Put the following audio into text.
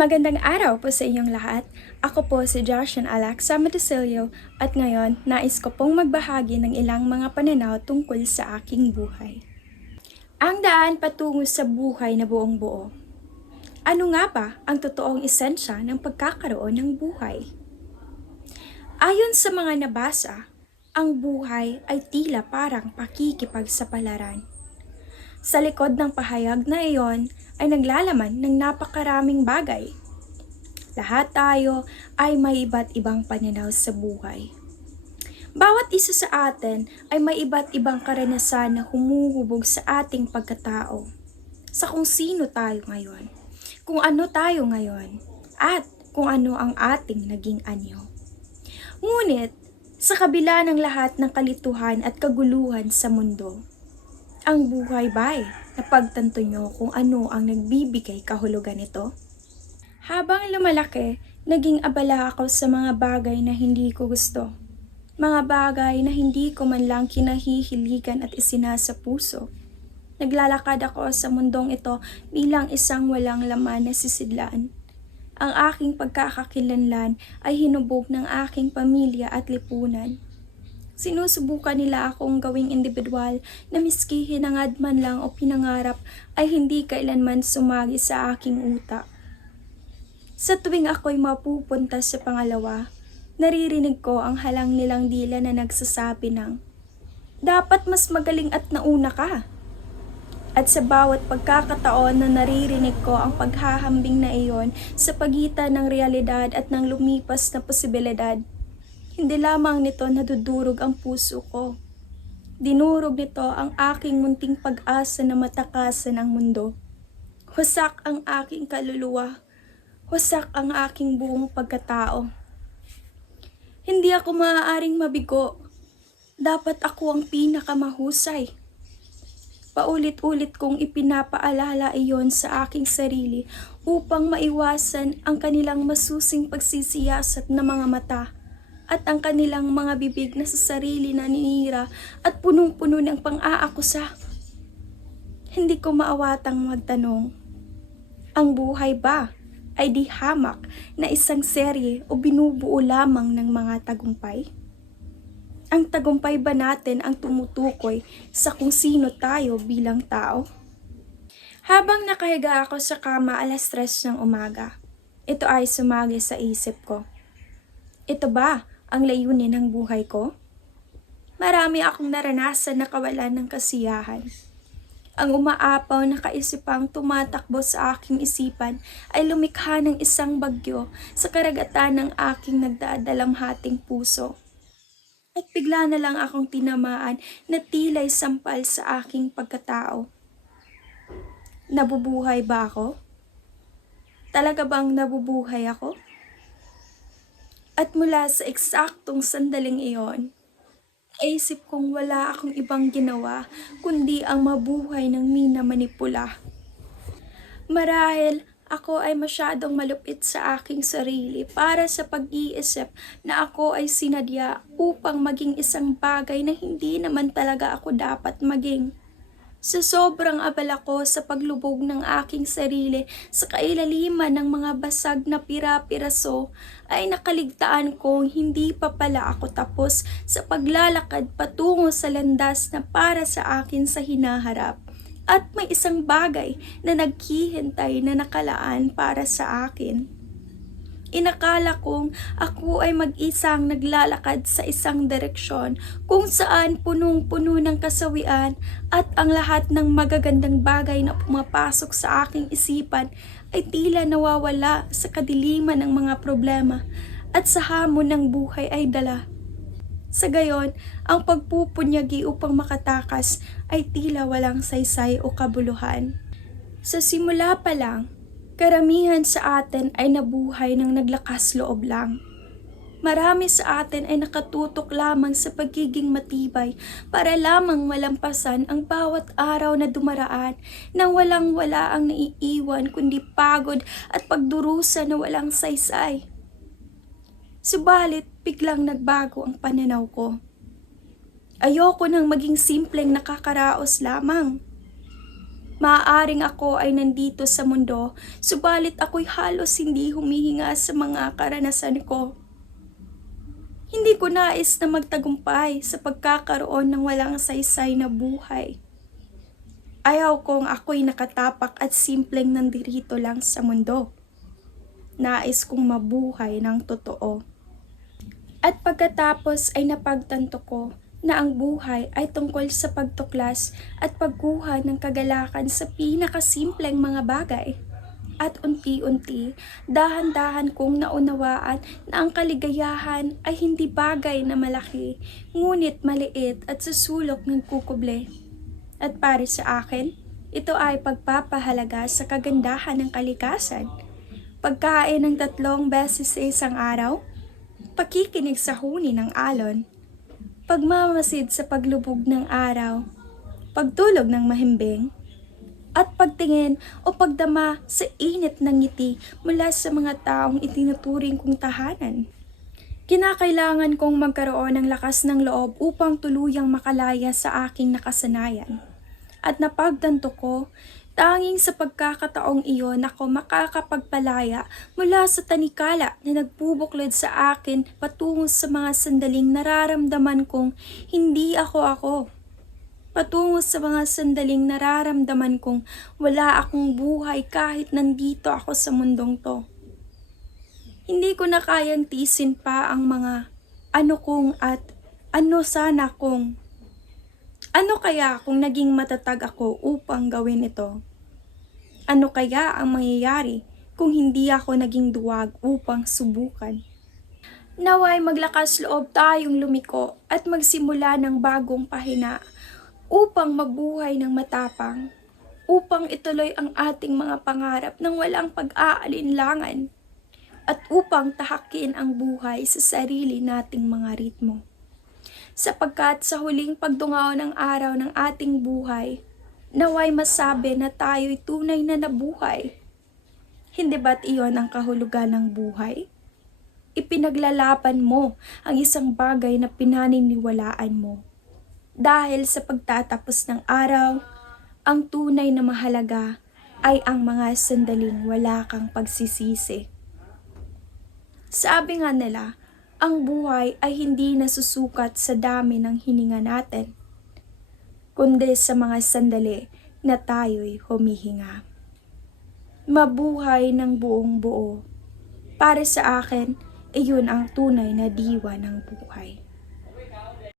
Magandang araw po sa inyong lahat. Ako po si Joshan Alex Samadesilio at ngayon nais ko pong magbahagi ng ilang mga pananaw tungkol sa aking buhay. Ang daan patungo sa buhay na buong buo. Ano nga ba ang totoong esensya ng pagkakaroon ng buhay? Ayon sa mga nabasa, ang buhay ay tila parang pakikipagsapalaran. Sa likod ng pahayag na iyon ay naglalaman ng napakaraming bagay. Lahat tayo ay may iba't ibang pananaw sa buhay. Bawat isa sa atin ay may iba't ibang karanasan na humuhubog sa ating pagkatao. Sa kung sino tayo ngayon, kung ano tayo ngayon, at kung ano ang ating naging anyo. Ngunit, sa kabila ng lahat ng kalituhan at kaguluhan sa mundo, ang buhay ba'y napagtanto nyo kung ano ang nagbibigay kahulugan nito? Habang lumalaki, naging abala ako sa mga bagay na hindi ko gusto. Mga bagay na hindi ko man lang kinahihiligan at isinasa puso. Naglalakad ako sa mundong ito bilang isang walang laman na sisidlaan. Ang aking pagkakakilanlan ay hinubog ng aking pamilya at lipunan. Sinusubukan nila akong gawing individual na miski hinangad man lang o pinangarap ay hindi kailanman sumagi sa aking utak. Sa tuwing ako'y mapupunta sa pangalawa, naririnig ko ang halang nilang dila na nagsasabi ng, Dapat mas magaling at nauna ka. At sa bawat pagkakataon na naririnig ko ang paghahambing na iyon sa pagitan ng realidad at ng lumipas na posibilidad, hindi lamang nito nadudurog ang puso ko. Dinurog nito ang aking munting pag-asa na matakasan ang mundo. Wasak ang aking kaluluwa. Wasak ang aking buong pagkatao. Hindi ako maaaring mabigo. Dapat ako ang pinakamahusay. Paulit-ulit kong ipinapaalala iyon sa aking sarili upang maiwasan ang kanilang masusing pagsisiyasat na mga mata at ang kanilang mga bibig na sa sarili na ninira at punong-puno ng pang-aakusa. Hindi ko maawatang magtanong, ang buhay ba ay di hamak na isang serye o binubuo lamang ng mga tagumpay? Ang tagumpay ba natin ang tumutukoy sa kung sino tayo bilang tao? Habang nakahiga ako sa kama alas tres ng umaga, ito ay sumagi sa isip ko. Ito ba ang layunin ng buhay ko? Marami akong naranasan na kawalan ng kasiyahan. Ang umaapaw na kaisipang tumatakbo sa aking isipan ay lumikha ng isang bagyo sa karagatan ng aking nagdadalamhating puso. At bigla na lang akong tinamaan na tila'y sampal sa aking pagkatao. Nabubuhay ba ako? Talaga bang nabubuhay ako? At mula sa eksaktong sandaling iyon, naisip kong wala akong ibang ginawa kundi ang mabuhay ng mina manipula. Marahil ako ay masyadong malupit sa aking sarili para sa pag-iisip na ako ay sinadya upang maging isang bagay na hindi naman talaga ako dapat maging. Sa sobrang abala ko sa paglubog ng aking sarili sa kailaliman ng mga basag na pira-piraso, ay nakaligtaan kong hindi pa pala ako tapos sa paglalakad patungo sa landas na para sa akin sa hinaharap. At may isang bagay na naghihintay na nakalaan para sa akin. Inakala kong ako ay mag-isang naglalakad sa isang direksyon kung saan punong-puno ng kasawian at ang lahat ng magagandang bagay na pumapasok sa aking isipan ay tila nawawala sa kadiliman ng mga problema at sa hamon ng buhay ay dala. Sa gayon, ang pagpupunyagi upang makatakas ay tila walang saysay o kabuluhan. Sa simula pa lang, Karamihan sa atin ay nabuhay ng naglakas loob lang. Marami sa atin ay nakatutok lamang sa pagiging matibay para lamang malampasan ang bawat araw na dumaraan nang walang wala ang naiiwan kundi pagod at pagdurusa na walang saysay. Subalit biglang nagbago ang pananaw ko. Ayoko nang maging simpleng nakakaraos lamang. Maaaring ako ay nandito sa mundo, subalit ako'y halos hindi humihinga sa mga karanasan ko. Hindi ko nais na magtagumpay sa pagkakaroon ng walang saysay na buhay. Ayaw kong ako'y nakatapak at simpleng nandirito lang sa mundo. Nais kong mabuhay ng totoo. At pagkatapos ay napagtanto ko na ang buhay ay tungkol sa pagtuklas at pagkuha ng kagalakan sa pinakasimpleng mga bagay. At unti-unti, dahan-dahan kong naunawaan na ang kaligayahan ay hindi bagay na malaki, ngunit maliit at susulok ng kukuble. At para sa akin, ito ay pagpapahalaga sa kagandahan ng kalikasan. Pagkain ng tatlong beses sa isang araw, pakikinig sa huni ng alon, pagmamasid sa paglubog ng araw, pagtulog ng mahimbing, at pagtingin o pagdama sa init ng ngiti mula sa mga taong itinuturing kong tahanan. Kinakailangan kong magkaroon ng lakas ng loob upang tuluyang makalaya sa aking nakasanayan. At napagtanto ko, tanging sa pagkakataong iyon ako makakapagpalaya mula sa tanikala na nagbubuklod sa akin patungo sa mga sandaling nararamdaman kong hindi ako ako. Patungo sa mga sandaling nararamdaman kong wala akong buhay kahit nandito ako sa mundong to. Hindi ko na kayang tisin pa ang mga ano kong at ano sana kong. Ano kaya kung naging matatag ako upang gawin ito? Ano kaya ang mangyayari kung hindi ako naging duwag upang subukan? Naway maglakas loob tayong lumiko at magsimula ng bagong pahina upang mabuhay ng matapang, upang ituloy ang ating mga pangarap ng walang pag-aalinlangan, at upang tahakin ang buhay sa sarili nating mga ritmo. Sapagkat sa huling pagdungaw ng araw ng ating buhay, naway masabi na tayo'y tunay na nabuhay. Hindi ba't iyon ang kahulugan ng buhay? Ipinaglalaban mo ang isang bagay na pinaniniwalaan mo. Dahil sa pagtatapos ng araw, ang tunay na mahalaga ay ang mga sandaling wala kang pagsisisi. Sabi nga nila, ang buhay ay hindi nasusukat sa dami ng hininga natin, kundi sa mga sandali na tayo'y humihinga. Mabuhay ng buong buo. Para sa akin, iyon ang tunay na diwa ng buhay.